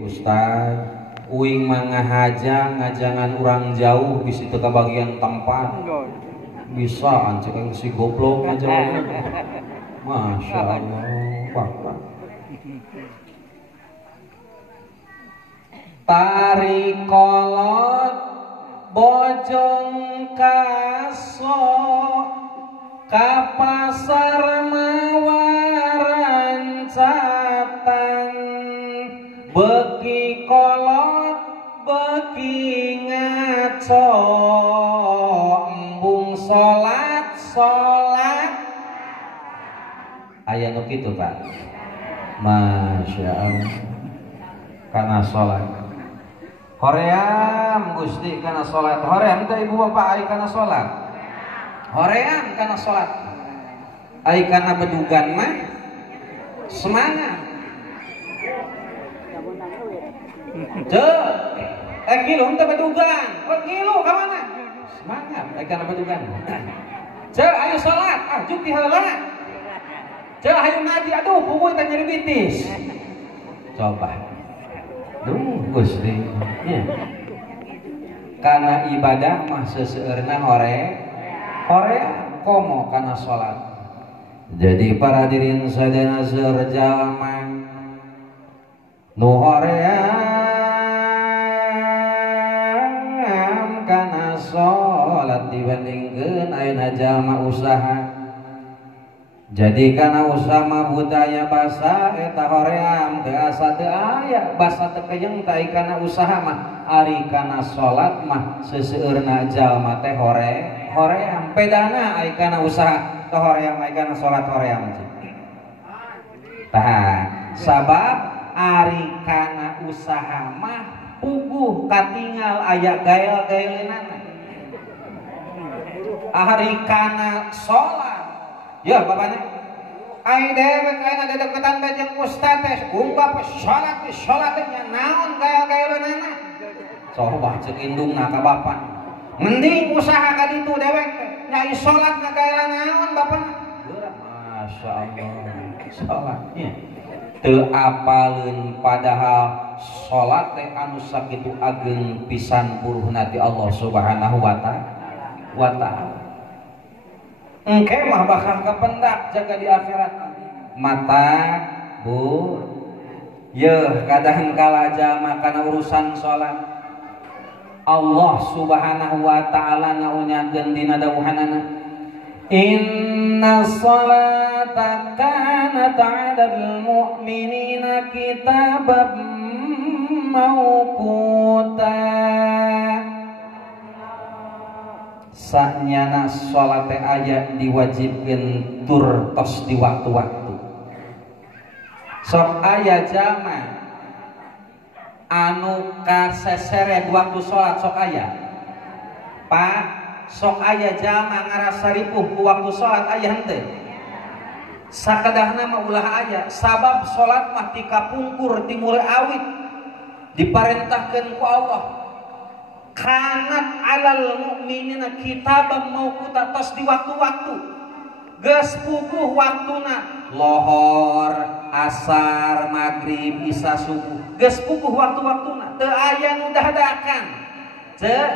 Ustaz uing mangahajang ngajangan orang jauh bisa teu bagian tempat bisa anjing si goblok ngajauh. Masya Allah. Wah. Tarik kolot bojong kaso ka pasar mawaran catang beki kolot beki ngaco embung salat aya nu kitu Pak. Masya Allah. Karena salat hoream Gusti kana salat hoream teh ibu bapak ai kana salat hoream kana salat ai kana bedugan mah semangat kilo teh bedugan kilo ka mana semangat ai kana bedugan ayo salat juk ti heula ayo ngaji aduh puguh teh nyeri bitis coba Gusti ya. Karena ibadah mah seseueurna hore komo kana salat. Jadi para hadirin sadaya jalma nu hoream kana salat dibandingkeun ayeuna jalma usaha. Jadi karena usaha mah budaya basa eta hoream teu asa teu aya basa teu kejeng teh kana usaha mah ari kana salat mah seseueurna jalma teh hoream pedana ai kana usaha teh hoream ai kana salat hoream tah sabab ari kana usaha mah puguh katingal aya gael-gaeleunana ari kana salat ya bapaknya ai dewek ayeuna dedeketan teh jeung ustaz teh umpama salatnya naon gaya-gayaeunana coba ceuk indungna ka bapak mending usaha ka ditu dewek teh nyai salat gaya naon bapakna Masya Allah salatnya teu apaleun padahal salat teh anu sakitu ageng pisan puruhna ti Allah Subhanahu wa ta'ala engke mah bakal kependak jaga di akhirat mata bu yeuh kadang kala jalma kana urusan salat Allah Subhanahu wa ta'ala ngaunyakeun dina dawuhanana inna sholata kanat 'alal mu'minina kitaban mawquta sanyana sholat teh aya diwajibkeun tur tos di waktu-waktu sok aya jalma anu kaseseret waktu sholat sok aya Pak sok aya jalma ngarasa ripuh ku waktu sholat aya henteu sakadahna mah ulah aya sabab sholat mah dikapungkur timur awit diparentahkeun ku Allah kanat alal mu'minina kitaban mawquta tos di waktu-waktu geus puguh waktuna lohor asar maghrib isya subuh geus puguh waktu-waktuna teu aya nu dadakan teu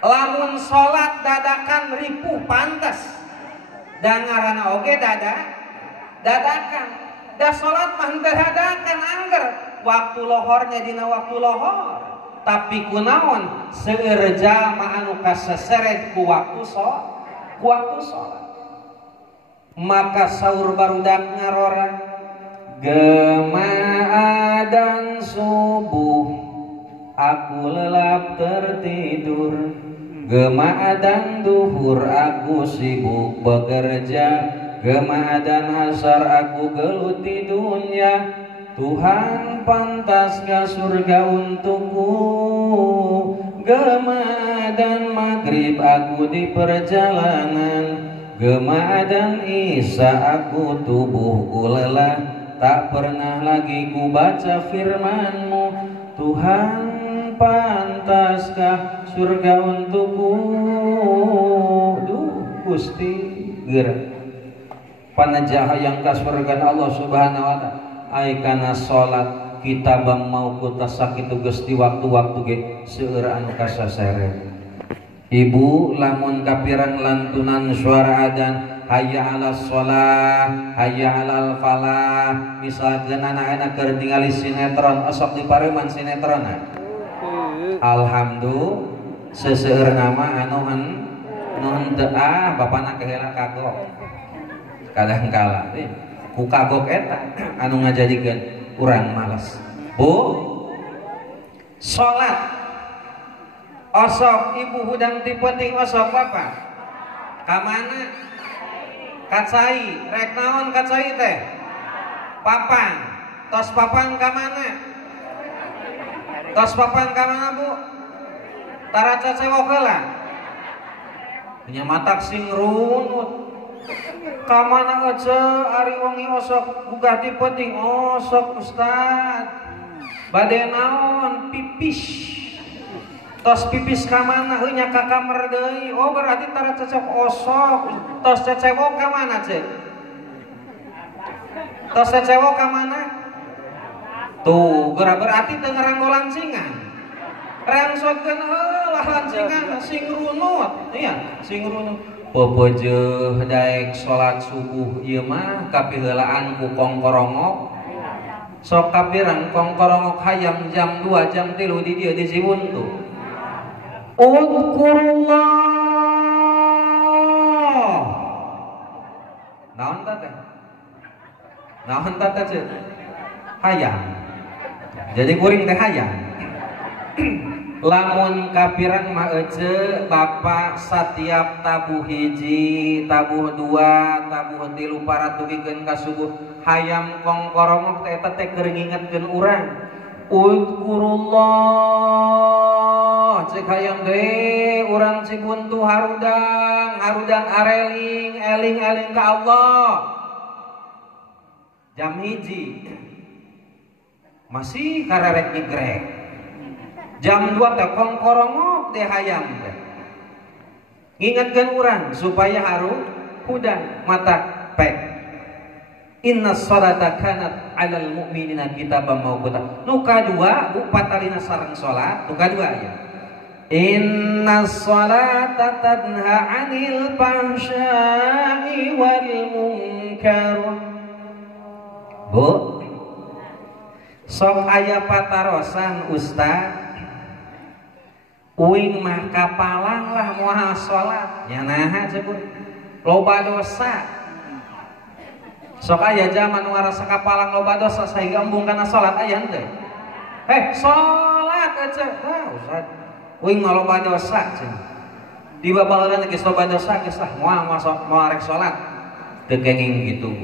lamun salat dadakan ripuh pantes dan ngaranna oge dadakan da salat mah teu dadakan angger waktu lohornya dina waktu lohor tapi kunaon seueur jalma anu kaseseret ku waktu salat maka saur barudak ngarora gemaadan subuh aku lelap tertidur gemaadan duhur aku sibuk bekerja gemaadan asar aku gelut di dunia Tuhan pantaskah surga untukku Gemadan maghrib aku di perjalanan Gemadan isya aku tubuhku lelah Tak pernah lagi ku baca firman-Mu Tuhan pantaskah surga untukku Duh Gusti gerak Panajaha yang kasurgan Allah subhanahu wa ta'ala Aikana sholat kita mau kuta sakitu geus di waktu-waktu ge seueur anu kasaseret. Ibu lamun kapiran lantunan suara adzan hayya 'alas shalah hayya 'alal falah, misalkeun anak-anak keur ningali sinetron osok dipareuman sinetronna. Alhamdulillah seseueur nama anu henteu bapana keheula kagok. Kadang-kala ku kagok eta anu ngajadikeun urang malas. Bu, salat osok ibu hudang ti penting osok apa? Ka mana? Kacai, rek naon kacai teh? Papan. Tos papan ka mana? Tos papan ka mana, Bu? Tara cacewok heula. Nya matak sing runut. Ka mana aja ari wengi osok gugah ti penting osok Ustad. Bade naon? Pipis. Tos pipis ka mana heuh nya ka kamar deui. Oh berarti tara cecok osok. Tos cecewok ka mana ceuk? Tos cecewok ka mana? Tuh, berarti teu ngaranggo lancingan. Rangsotkeun heulah lancingan sing runut. Iya, sing runut. Popojeuh daek salat subuh ieu mah kapiheulaan ku kongkorongok. Sok kapirang kongkorongok hayam jam 2 jam 3 di dieu di Cibuntu. Udkurullah. Naon teh? Naon teh ceuk? Hayam. Jadi kuring teh hayam. Lamun kapirang mah ece bapa setiap tabuh hiji, tabuh 2, tabuh 3 paratugikeun ka subuh hayam kongkorongok teh eta teh keur ngingetkeun urang. Udkurullah cek hayam deui urang Cibuntu harudang areling eling-eling ka Allah. Jam hiji masih kararek nyegrek. Jam 2 teh kongkorongok teh hayam teh. Ngingetkeun urang supaya hudang mata pek. Inna sholata kanat 'alal mu'minina kitaban mawquta. Nu kadua bu patalina sareng salat, nu kadua aya. Inna sholata tanha 'anil fahsya'i wal munkar. Bu, sok aya patarosan Ustaz. Uing mah kapalang lah moal salat, nya naha cepet. Loba dosa. Sok aya zaman nu ngarasa kapalang loba dosa sehingga embung kana salat aya henteu? Salat aja. Ustaz. Uing mah loba dosa cenah. Di babaheula geus loba dosa geus lah moal rek salat. Teu kenging kitu.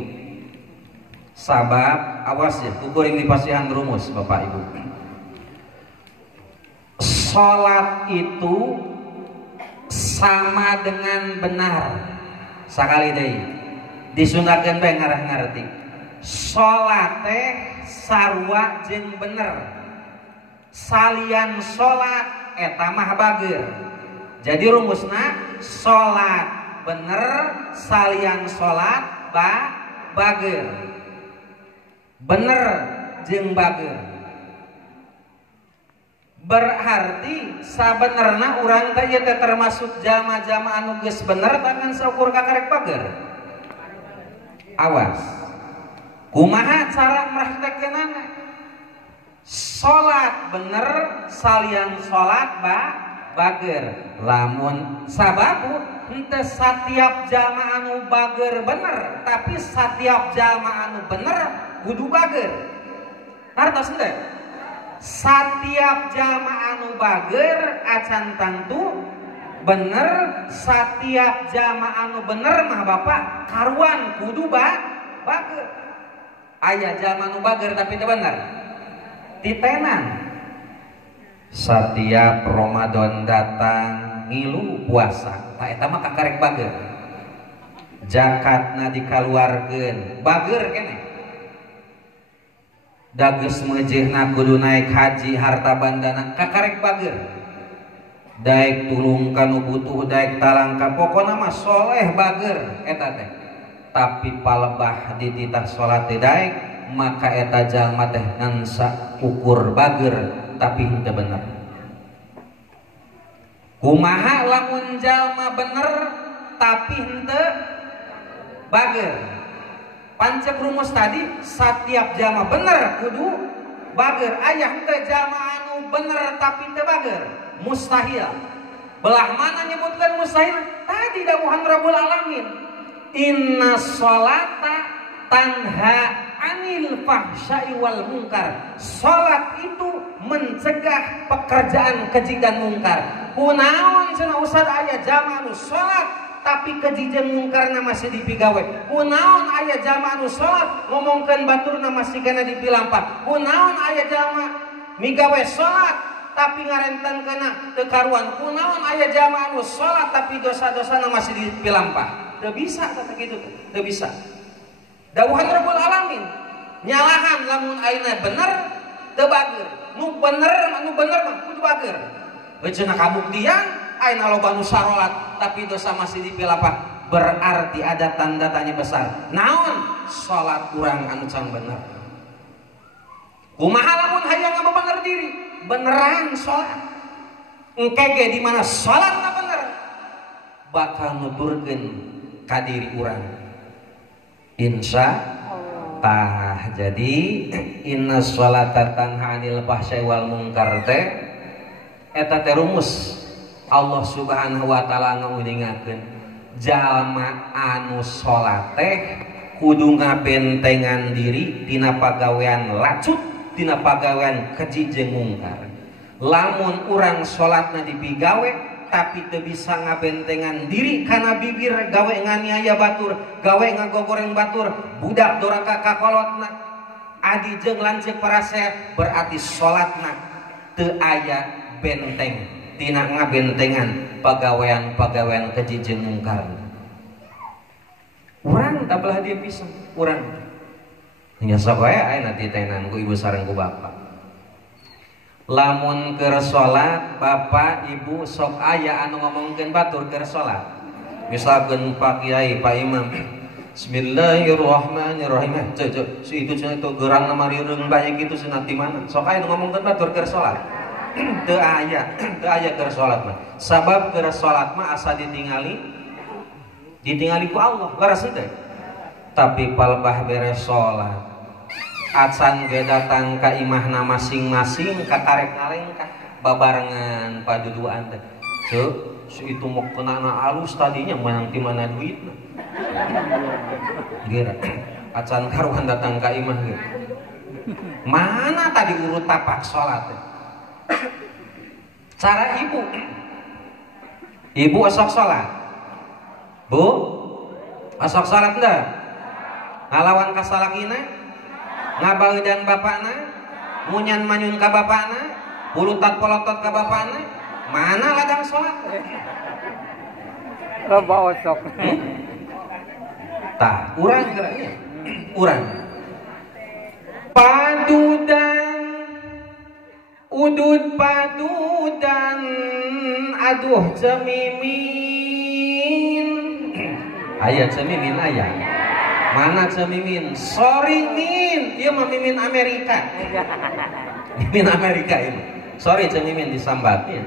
Sabab awas ya, kuring dipasihan rumus Bapak Ibu. Salat itu sama dengan benar. Sakali deui disundakeun bae ngarah ngarti. Salat teh sarua jeung bener. Salian salat eta mah bageur. Jadi rumusna salat bener salian salat bageur. Bener jeung bageur. Berarti sabenerna urang teh ieu teh termasuk jama-jama anu geus bener tangan saukur kakarek bageur. Awas. Kumaha cara mraktekeunana? Salat bener salian salat bageur. Lamun sababu henteu satiap jama anu bageur bener, tapi satiap jama anu bener kudu bageur. Hartos henteu? Satiap jama anu bageur acan tantu bener, satiap jama anu bener mah Bapak karuan kudu bageur. Aya jama anu bageur tapi teu bener. Titenan. Satiap Ramadan datang ngilu puasa, tah eta mah kakarek bageur. Zakatna dikaluarkeun, bageur keneh. Dageus meujeuhna kudu naik haji harta bandana kakarek bageur. Daek tulung kanu butuh daek talang ka pokona mah soleh bageur eta teh. Tapi palebah di titah salat teh daek maka eta jalma teh ngansa ukur bager tapi henteu bener. Kumaha lamun jalma bener tapi henteu bager? Pancek rumus tadi setiap jalma bener kudu bager. Aya henteu jalma anu bener tapi teu bager? Mustahil. Belah mana nyebutkan mustahil? Tadi dawuhan Rabbul Alamin, inna sholata tanha anil fahsya'i wal munkar. Salat itu mencegah pekerjaan keji dan mungkar. Kunaon cenah Ustaz aya jalma anu salat tapi keji jeung mungkarna masih dipigawe? Kunaon aya jalma anu salat ngomongkeun baturna masih kana dipilampah? Kunaon aya jalma migawe salat tapi ngarentan kena tekaruan? Kunaon aya jalma anu salat tapi dosa-dosana masih dipilampah? Teu bisa kata kitu, teu bisa. Dawuhan Rabbul Alamin, nyalahan lamun ayeuna bener teu bager. Nu bener mah kudu bager. We cenah kabuktian ayeuna loba nu sarolat tapi dosa masih dipilampah, berarti ada tanda tanya besar. Naon? Salat urang anu can bener. Kumaha lamun hayang ngabebener diri? Beneran sholat engkege di mana sholatna bener bakal nuturkeun ka diri urang insya Allah. Jadi inna sholata tanha 'anil fahsya'i wal munkar teh eta teh rumus Allah Subhanahu wa taala ngauningakeun jalma anu sholat teh kudu ngabentengan diri tina pagawean lacut, tina pagawean keji jeung mungkar. Lamun urang salatna dipigawe tapi teu bisa ngabentengan diri kana bibir gawe nganiaya batur, gawe ngagogoreng batur, budak doraka kakolotna, adi jeung lanceuk parasea, berarti salatna teu aya benteng tina ngabentengan pagawean-pagawean keji jeung mungkar. Urang tabelah dia pisan, urang nya sok wae ayeuna titenan ku ibu sareng ku bapak. Lamun keur salat bapak ibu sok aya anu ngomongkeun batur keur salat. Misalkeun Pak Kiai, Pak Imam, Bismillahirrahmanirrahim. Si itu cenah itu geurang mari reung bae kitu cenah ti mana? Sok aya nu ngomongkeun batur keur salat. Teu aya keur salat mah. Sabab keur salat mah asa ditingali ku Allah, laras teh. Tapi palbah beres salat acan ge datang ka imahna masing-masing kakarek ngalengkah babarengan paduduan teh. Ceu, si itu mok kenana alus tadinya menang ti mana duitna. Gira acan karuan datang ka imah ge. Mana tadi urut tapak salat teh? Cara ibu esok salat. Bu, esok salat enggak? Ngalawan ka salakina? Ngabaeudan bapakna? Munyan manyun ka bapakna? Pulutat polotot ka bapakna? Mana ladang salat? Loba osok. Tah, urang geura ieu. Urang. Padudan udud padudan aduh cemimin. Aya cemimin aya. Mana cemimin? Sorry min, dia mah mimin Amerika. Mimin Amerika ini. Sorry cemimin disambatnya.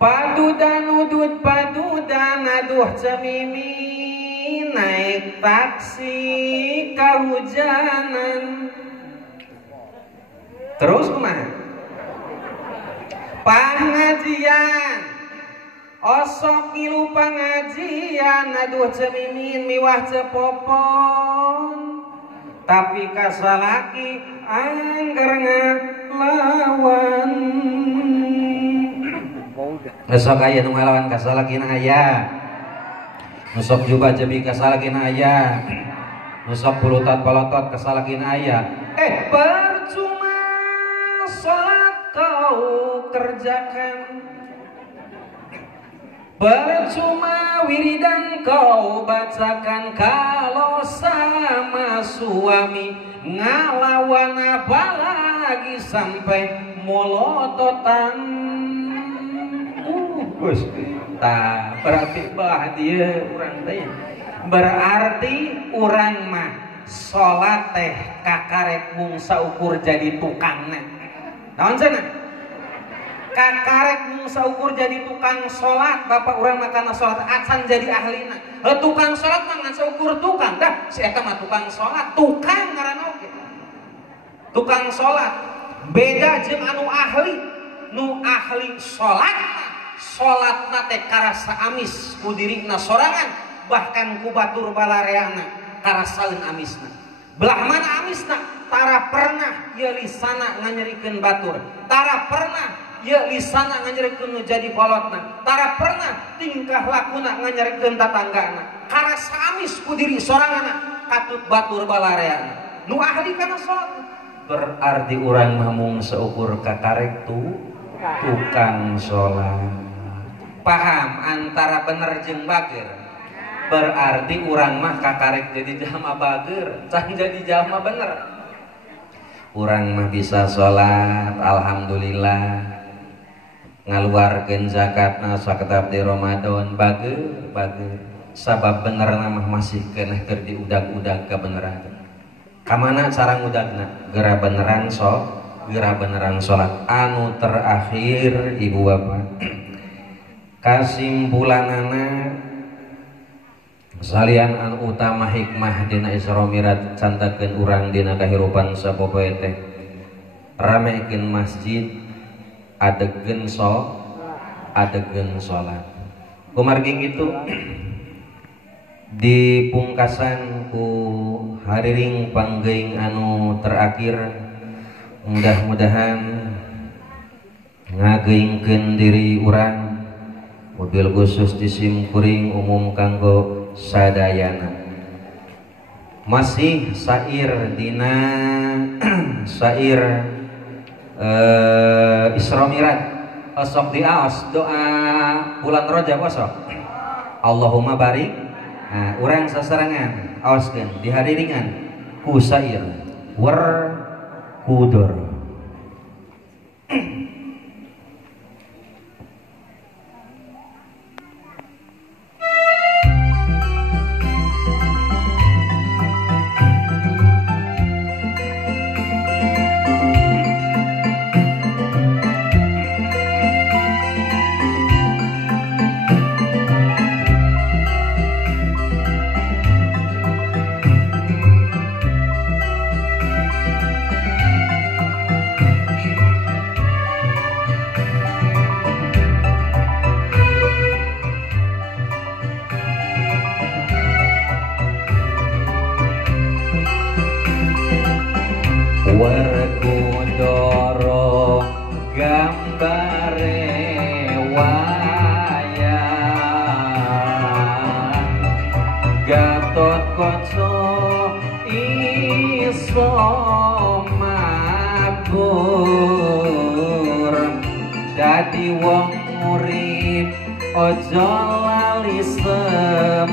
Padudan udud padudan aduh cemimin naik taksi kahujanan. Terus kumaha? Pangajian osok ngilu pangajian aduh cemimin miwah cepopon tapi kasalaki anggar ngalawan esok aya nu ngalawan kasalaki aya nusok juga jebi kasalaki aya nusok pulutan polotot kasalaki aya percuma salat kau kerjakan, percuma wiridan kau bacakan kalau sama suami ngalawan apalagi sampai molototan. Berarti bah dia urang teh. Berarti urang mah salat teh kakarek mung saukur jadi tukangna. Naon cenah? Kakarek mung saukur jadi tukang salat, bapak urang makana salat acan jadi ahlina. Tukang salat mah ngan saukur tukang, dah si eta mah tukang salat, tukang ngaranna oge. Tukang salat beda jeung anu ahli. Nu ahli salat salatna teh karasa amis ku dirina sorangan, bahkan ku batur balareana karasaeun amisna. Belah mana amisna? Tara pernah ieu lisana nganyerikeun batur, tara pernah ieu lisana nganyerikeun nu jadi kolotna, tara pernah tingkah lakuna nganyerikeun tatanggana. Karasa amis ku diri soranganna katut batur balareana. Nu ahli kana salat berarti urang mah mung seukur kakarek tukang salat. Paham antara bener jeung bager? Berarti urang mah kakarek jadi jalma bager, can jadi jalma bener. Urang mah bisa salat alhamdulillah, ngaluarkeun zakatna saketab di Ramadan bager. Sabab bener mah masih keneh keur diudag-udag kabeneran. Kamana cara ngudagna? Geura beneran salat. Anu terakhir ibu bapak, kasimpulanana salian anu utama hikmah dina Isra Mi'raj candakeun urang dina kahirupan sapopoe teh ramekeun masjid, adegeun salat. Kumargi kitu di pungkasan ku hariring panggeing anu terakhir, mudah-mudahan ngageingkeun diri urang mobil khusus di simkuring umum kanggo sadayana. Masih sair dina sair Isra Mi'raj osok diaos doa bulan Rajab osok Allahumma barik. Nah, urang sasarangan aoskeun dihariringan ku sair war kudur. Werkudara gambare wayang Gatot Kaca iso matur dadi wong urip aja lali sembahyang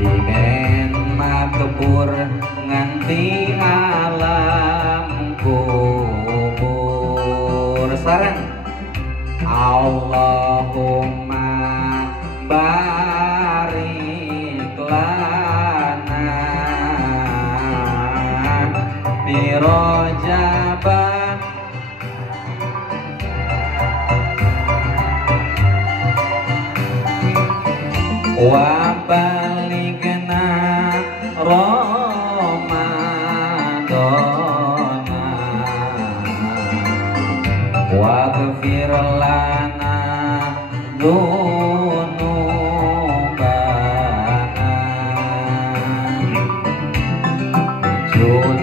dingen makebur nganti alam kubur. Sareng Allahumma barik lana bi Rajab wa balighna Ramadana waghfir lana dzunubana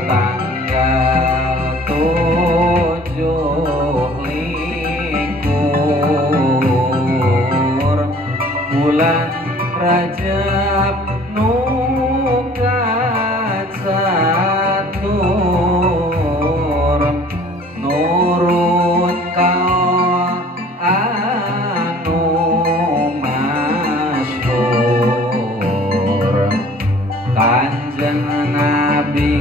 tanggal 27 bulan Rajab nu kacatur nurut kau anu masyhur Kanjeng Nabi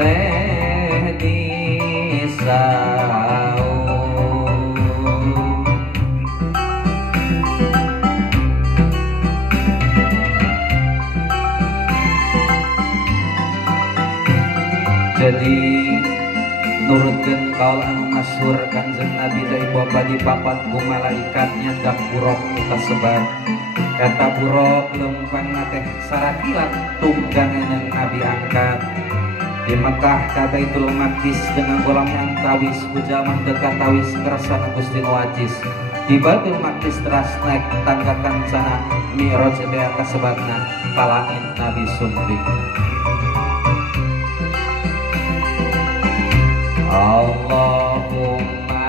teh disaur. Jadi nurutkeun kaul anu masyhur Kanjeng Nabi da ibu bapa dipapat ku malaikat nyandak buruk kasebar. Kata buruk lempang teh sarakilat tunggangan Nabi angkat. Di Mekah ka Baitul Maqdis dengan golam yang tawis kujaman dekat tawis kersana Gusti Wajis. Di Baitul Maqdis teras naik tangga kancana Mi'raj bea kasebatna palangit Nabi Sumping. Allahumma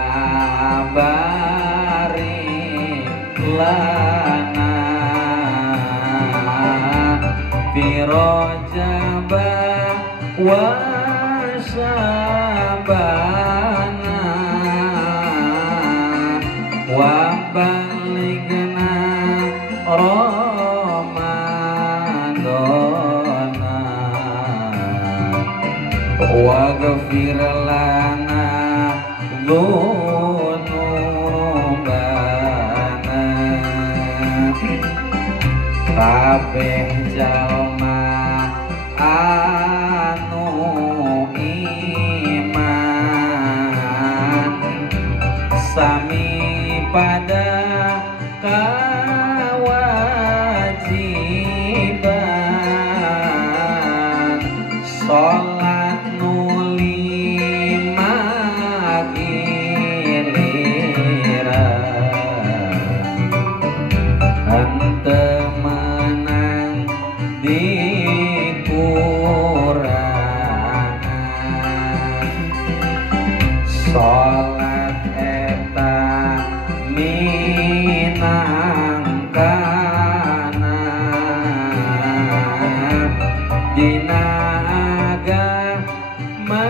barik lana fi Rajab wa Sya'bana wa balighna Ramadana wa ghfir lana dzunubana. Kabeh jalma anu iman sami pada kawajiban sholat nulima giliran henteu menang di kurangan. Sholat eta minangkana dina agama